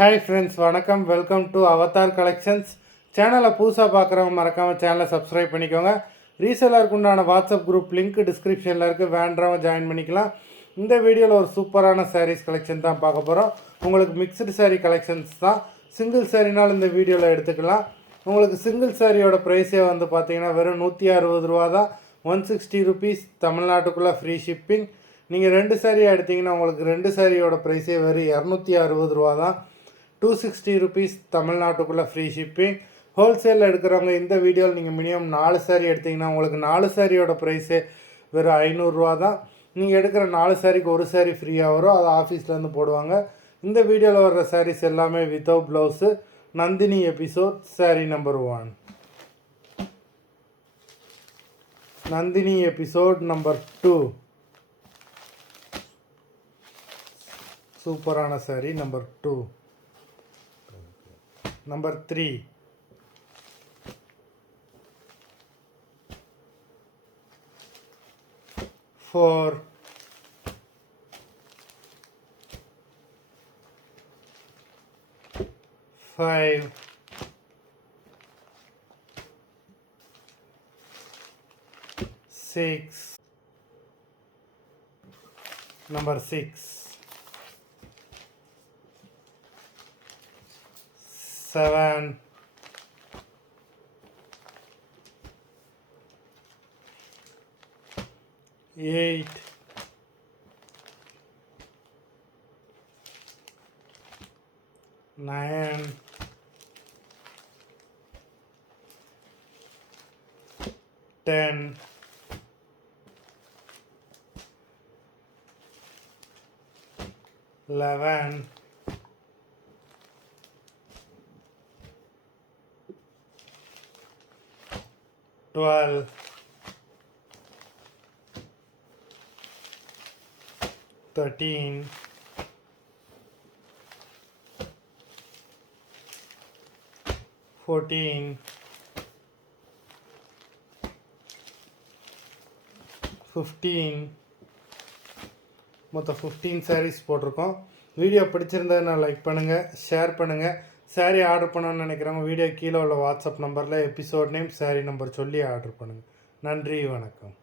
Hi friends, வணக்கம். Welcome to Avatar collections. சேனலை புதுசாக பார்க்குறவங்க மறக்காமல் சேனலை சப்ஸ்கிரைப் பண்ணிக்கோங்க. ரீசெல்லருக்கு உண்டான வாட்ஸ்அப் குரூப் லிங்க் டிஸ்கிரிப்ஷனில் இருக்குது, வேண்டவங்க ஜாயின் பண்ணிக்கலாம். இந்த வீடியோவில் ஒரு சூப்பரான சாரீஸ் கலெக்ஷன் தான் பார்க்க போகிறோம். உங்களுக்கு மிக்சடு சாரீ கலெக்ஷன்ஸ் தான். சிங்கிள் சாரீனால் இந்த வீடியோவில் எடுத்துக்கலாம். உங்களுக்கு சிங்கிள் சாரியோட ப்ரைஸே வந்து பார்த்தீங்கன்னா வெறும் 160 ரூபா தான். 160 ருபீஸ், தமிழ்நாட்டுக்குள்ளே ஃப்ரீ ஷிப்பிங். நீங்கள் 2 சாரியாக எடுத்திங்கன்னா உங்களுக்கு 2 சாரியோட ப்ரைஸே வெறும் 260 ரூபா தான். 260 ருபீஸ், தமிழ்நாட்டுக்குள்ளே ஃப்ரீ ஷிப்பிங். ஹோல்சேலில் எடுக்கிறவங்க இந்த வீடியோவில் நீங்கள் மினிமம் 4 சாரீ எடுத்திங்கன்னா உங்களுக்கு 4 சாரியோட ப்ரைஸே வெறும் 500 ரூபா தான். நீங்கள் எடுக்கிற 4 சாரிக்கு ஒரு சாரீ ஃப்ரீயாக வரும், அது ஆஃபீஸ்லேருந்து போடுவாங்க. இந்த வீடியோவில் வர்ற சாரீஸ் எல்லாமே without blouse. Nandini episode sari number 1. Nandini episode number 2. சூப்பரான sari number 2. Number 3. Four. 5. 6. Number 6. 7. 8. 9. 10. 11. 12. 13. 14. 15. மொத்தம் 15 சாரீஸ் போட்டிருக்கோம். வீடியோ பிடிச்சிருந்ததுன்னா லைக் பண்ணுங்கள், ஷேர் பண்ணுங்கள். சாரீ ஆர்டர் பண்ணணும்னு நினைக்கிறவங்க வீடியோ கீழே உள்ள வாட்ஸ்அப் நம்பரில் எபிசோட் நேம், சாரீ நம்பர் சொல்லி ஆர்டர் பண்ணுங்கள். நன்றி, வணக்கம்.